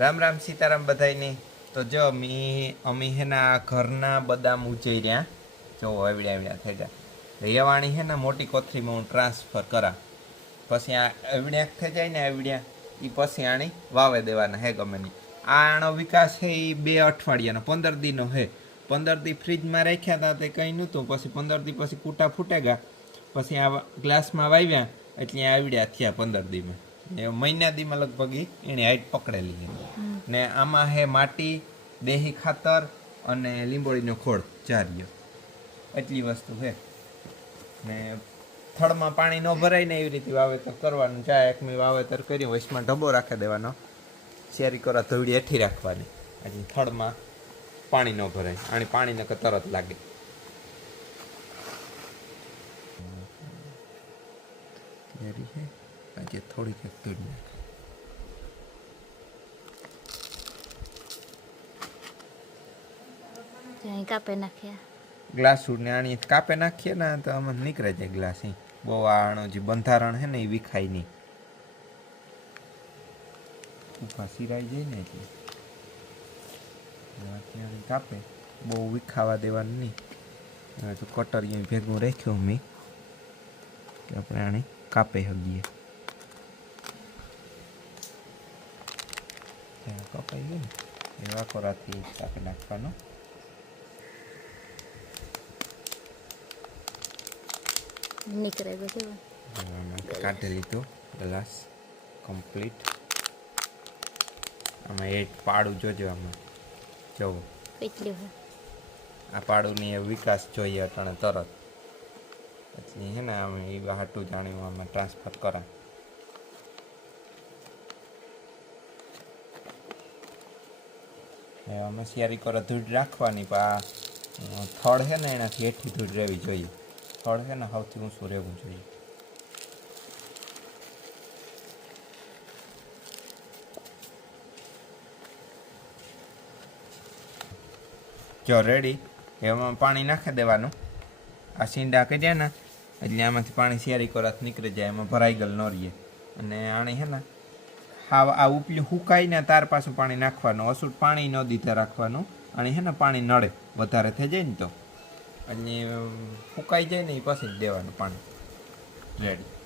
રામ રામ સીતારામ બધાયની. તો જો મી અમી હે ના ઘરના બદામ ઉજઈ રહ્યા જો આવડ્યા આવડ્યા થઈ જાય રેવાણી હે ને મોટી કોથળીમાં હું ટ્રાન્સફર કરા. પછી આ આવડ્યા થઈ જાય ને આવડ્યા એ પછી આણી વાવે દેવાના હે ગમે નહીં. આ આનો વિકાસ છે એ બે અઠવાડિયાનો, પંદર દીનો હે. પંદર દી ફ્રીજમાં રાખ્યા હતા તે કંઈ નહોતું. પછી પંદર દી પછી કૂટા ફૂટે ગયા પછી આ ગ્લાસમાં વાવ્યા, એટલે આવડ્યા થયા પંદર દીમાં. એ મહિના દીમાં લગભગ એની હાઈટ પકડેલી છે. ને આમાં હે માટી દેહી ખાતર અને લીંબોળીનો ખોળ ચાર્યો. એટલી વસ્તુ છે ને થડમાં પાણી ન ભરાય ને એવી રીતે વાવેતર કરવાનું ચા એક મેં વાવેતર કર્યું વચમાં ઢબો રાખી દેવાનો. શેરી કરવા ધોળી હેઠી રાખવાની. એટલે થડમાં પાણી ન ભરાય. અને પાણી નકર તરત લાગે. છે આજે થોડીક તોડી નાખ કાપે નાખ્યા ગ્લાસ ને આણી કાપે નાખીએ ને તો આમાં નીકળે જાય ગ્લાસ બહુ આનો જે બંધારણ છે ને એ વિખાય નહીં. ઊભા સિરાઈ જાય ને એટલે. કાપે. બહુ વિખાવા દેવાનું નહીં. કટરિયું ભેગું રાખ્યું મેં આપણે આને કાપે હગીએ. જ્યાં કપાઈ ગયું ને એવા કોરાથી કાપી નાખવાનો નીકળે બધું કાઢી લીધું ગ્લાસ કમ્પ્લીટ આમાં એ પાડું જોજો આમાં જવું કેટલી આ પાડુની વિકાસ જોઈએ અટાણે તરત પછી હે ને અમે એ હાટું જાણ્યું આમાં ટ્રાન્સફર કરા અમે શિયારી કરો ધૂળ રાખવાની, પણ આ થડ છે ને એનાથી હેઠી ધૂળ રહેવી જોઈએ. થડ છે ને સૌથી ઊંચું રહેવું જોઈએ. જો રેડી એમાં પાણી નાખી દેવાનું. આ સીંડા કર્યા ને, એટલે આમાંથી પાણી શિયારી કોરાત નીકળી જાય, એમાં ભરાઈ ગયેલ ન રહીએ. અને આણી હે ને આ ઉપલી હુકાઈને તાર પાછું પાણી નાખવાનું. અસૂટ પાણી ન દીધે રાખવાનું. અને હે ને પાણી નડે વધારે થઈ જાય ને તો. અને ફૂકાઈ જાય ને એ પછી જ દેવાનું પાણી. રેડી